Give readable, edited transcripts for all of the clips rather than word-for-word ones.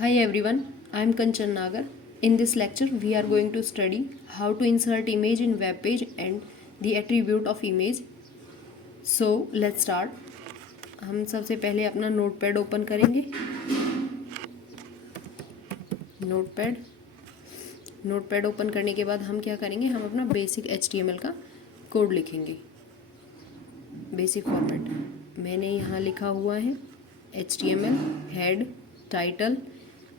Hi everyone, I am Kanchan Nagar. In this lecture, we are going to study how to insert image in web page and the attribute of image. So let's start. हम सबसे पहले अपना notepad open करेंगे. Notepad open करने के बाद हम क्या करेंगे, हम अपना बेसिक HTML का कोड लिखेंगे. बेसिक फॉर्मेट मैंने यहाँ लिखा हुआ है HTML head, title,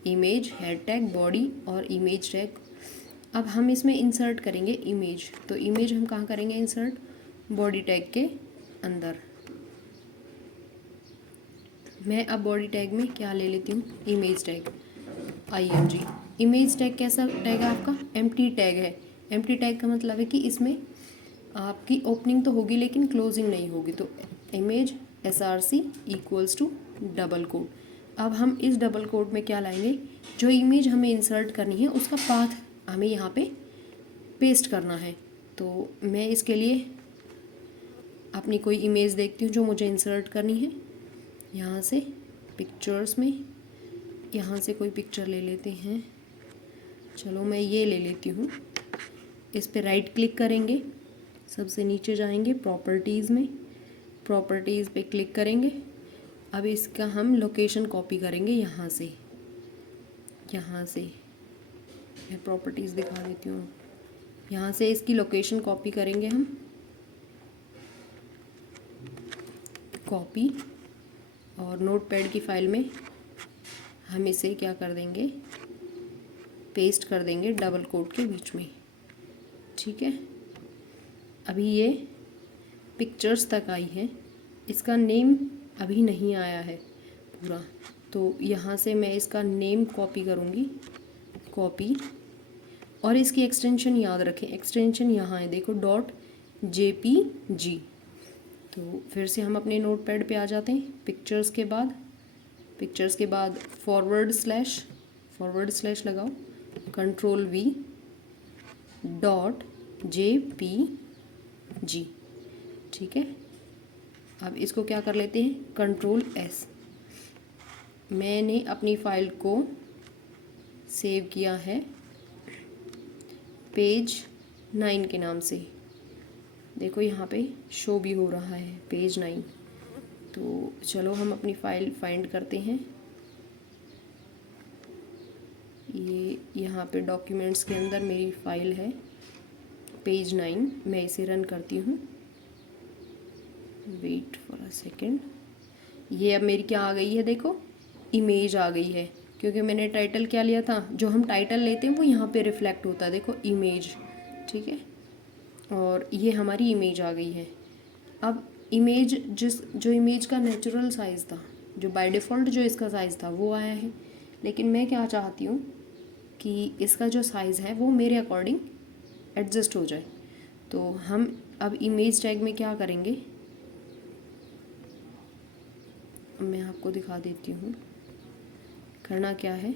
image, head tag, body और इमेज टैग. अब हम इसमें इंसर्ट करेंगे इमेज. तो इमेज हम कहाँ करेंगे इंसर्ट? बॉडी टैग के अंदर. मैं अब बॉडी टैग में क्या ले लेती हूँ, image tag, IMG. Image tag कैसा टैग है आपका? एम्प्टी टैग है. एम्प्टी टैग का मतलब है कि इसमें आपकी ओपनिंग तो होगी लेकिन क्लोजिंग नहीं होगी. तो image SRC equals to double quote. अब हम इस डबल कोट में क्या लाएंगे, जो इमेज हमें इंसर्ट करनी है उसका पाथ हमें यहाँ पे पेस्ट करना है. तो मैं इसके लिए अपनी कोई इमेज देखती हूँ जो मुझे इंसर्ट करनी है. यहाँ से पिक्चर्स में यहाँ से कोई पिक्चर ले लेते हैं. चलो मैं ये ले लेती हूँ. इस पे राइट क्लिक करेंगे, सबसे नीचे जाएंगे प्रॉपर्टीज़ में, प्रॉपर्टीज़ पे क्लिक करेंगे. अब इसका हम लोकेशन कॉपी करेंगे यहाँ से मैं प्रॉपर्टीज़ दिखा देती हूँ. यहाँ से इसकी लोकेशन कॉपी करेंगे हम, कॉपी, और नोटपैड की फ़ाइल में हम इसे क्या कर देंगे, पेस्ट कर देंगे डबल कोट के बीच में. ठीक है. अभी ये पिक्चर्स तक आई है, इसका नेम अभी नहीं आया है पूरा. तो यहाँ से मैं इसका नेम कॉपी करूँगी, कॉपी, और इसकी एक्सटेंशन याद रखें. एक्सटेंशन यहाँ है देखो, .jpg. तो फिर से हम अपने नोटपैड पे आ जाते हैं. पिक्चर्स के बाद फॉरवर्ड स्लैश लगाओ, Ctrl+V .jpg. ठीक है. अब इसको क्या कर लेते हैं, Ctrl+S. मैंने अपनी फ़ाइल को सेव किया है पेज 9 के नाम से. देखो यहाँ पे शो भी हो रहा है पेज 9. तो चलो हम अपनी फ़ाइल फाइंड करते हैं. ये यहाँ पे डॉक्यूमेंट्स के अंदर मेरी फ़ाइल है पेज 9. मैं इसे रन करती हूँ. Wait for a second. ये अब मेरी क्या आ गई है, देखो इमेज आ गई है, क्योंकि मैंने टाइटल क्या लिया था, जो हम टाइटल लेते हैं वो यहाँ पे रिफ्लेक्ट होता है. देखो इमेज. ठीक है. और ये हमारी इमेज आ गई है. अब इमेज जो इमेज का नेचुरल साइज़ था, जो बाय डिफ़ॉल्ट जो इसका साइज़ था वो आया है. लेकिन मैं क्या चाहती हूँ कि इसका जो साइज़ है वो मेरे अकॉर्डिंग एडजस्ट हो जाए. तो हम अब इमेज टैग में क्या करेंगे, मैं आपको दिखा देती हूँ. करना क्या है,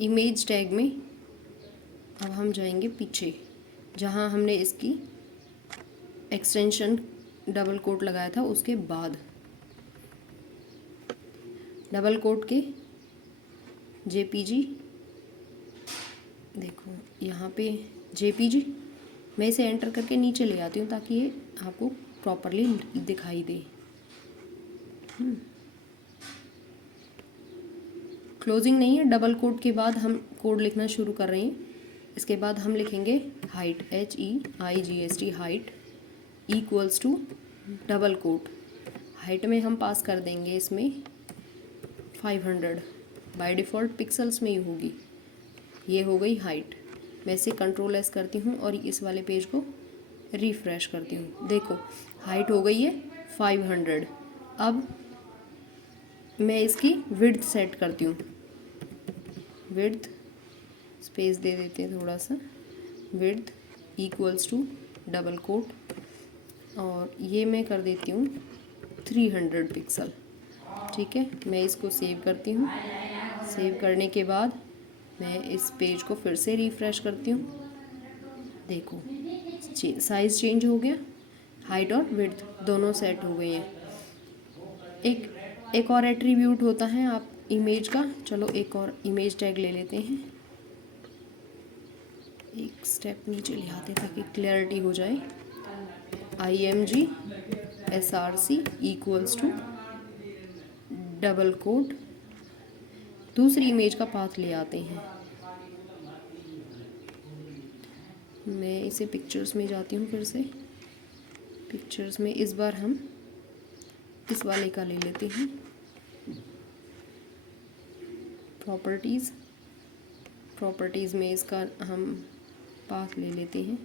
इमेज टैग में अब हम जाएंगे पीछे, जहाँ हमने इसकी एक्सटेंशन डबल कोट लगाया था. उसके बाद डबल कोट के JPG, देखो यहाँ पे JPG. मैं इसे एंटर करके नीचे ले आती हूँ ताकि ये आपको प्रॉपरली दिखाई दे. क्लोजिंग नहीं है, डबल कोट के बाद हम कोड लिखना शुरू कर रहे हैं. इसके बाद हम लिखेंगे height, HEIGHT, height equals to double quote. Height में हम पास कर देंगे इसमें 500. बाय डिफ़ॉल्ट पिक्सल्स में ही होगी. ये हो गई हाइट. मैं इसे Ctrl+S करती हूँ और इस वाले पेज को रिफ़्रेश करती हूँ. देखो हाइट हो गई है 500. अब मैं इसकी विड्थ सेट करती हूँ. विड्थ स्पेस दे देते हैं थोड़ा सा. Width equals to double quote, और ये मैं कर देती हूँ 300 पिक्सल. ठीक है. मैं इसको सेव करती हूँ. सेव करने के बाद मैं इस पेज को फिर से रिफ़्रेश करती हूँ. देखो साइज़ चेंज हो गया, हाइट और विड्थ दोनों सेट हो गए हैं. एक और एट्रीब्यूट होता है आप इमेज का। चलो एक और इमेज टैग ले लेते हैं, एक स्टेप नीचे ले आते ताकि क्लैरिटी हो जाए। img src equals to double quote, दूसरी इमेज का पाथ ले आते हैं। मैं इसे पिक्चर्स में जाती हूँ, फिर से पिक्चर्स में इस बार हम इस वाले का ले लेते हैं, प्रॉपर्टीज़ में इसका हम पाथ ले लेते हैं।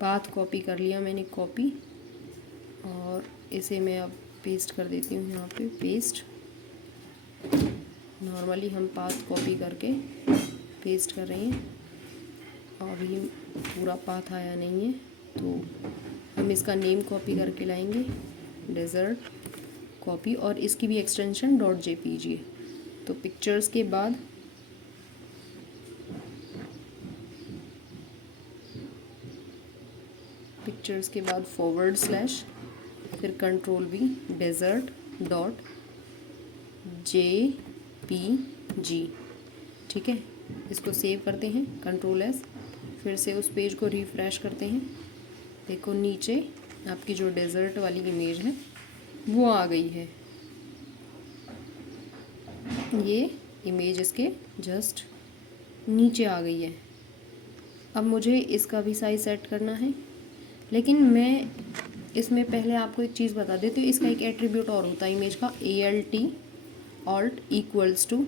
पाथ कॉपी कर लिया मैंने, कॉपी, और इसे मैं अब पेस्ट कर देती हूँ यहाँ पे, पेस्ट। नॉर्मली हम पाथ कॉपी करके पेस्ट कर रहे हैं, अभी पूरा पाथ आया नहीं है तो हम इसका नेम कॉपी करके लाएंगे, डेजर्ट, कॉपी, और इसकी भी एक्सटेंशन .jpg है। तो पिक्चर्स के बाद फॉरवर्ड स्लैश, फिर कंट्रोल V, डेजर्ट .jpg। ठीक है, इसको सेव करते हैं, कंट्रोल S, फिर से उस पेज को रिफ्रेश करते हैं। देखो नीचे आपकी जो डेजर्ट वाली इमेज है वो आ गई है, ये इमेज इसके जस्ट नीचे आ गई है। अब मुझे इसका भी साइज सेट करना है, लेकिन मैं इसमें पहले आपको एक चीज़ बता देती हूँ। इसका एक एट्रीब्यूट और होता है इमेज का, alt इक्वल्स टू,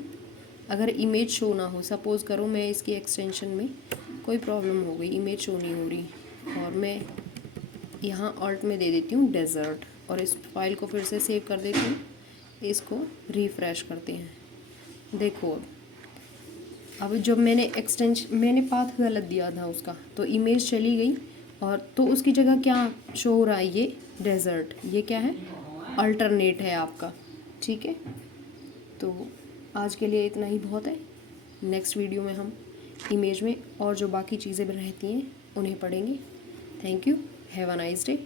अगर इमेज शो ना हो, सपोज़ करो मैं इसकी एक्सटेंशन में कोई प्रॉब्लम हो गई, इमेज शो नहीं हो रही, और मैं यहाँ alt में दे देती हूँ डेजर्ट, और इस फाइल को फिर से सेव कर देती हूँ, इसको रिफ़्रेश करते हैं। देखो अब जब मैंने पाथ गलत दिया था उसका, तो इमेज चली गई, और तो उसकी जगह क्या शो हो रहा है, ये डेजर्ट, ये क्या है, अल्टरनेट है आपका। ठीक है, तो आज के लिए इतना ही बहुत है। नेक्स्ट वीडियो में हम इमेज में और जो बाकी चीज़ें रहती हैं उन्हें पढ़ेंगे। Thank you, have a nice day.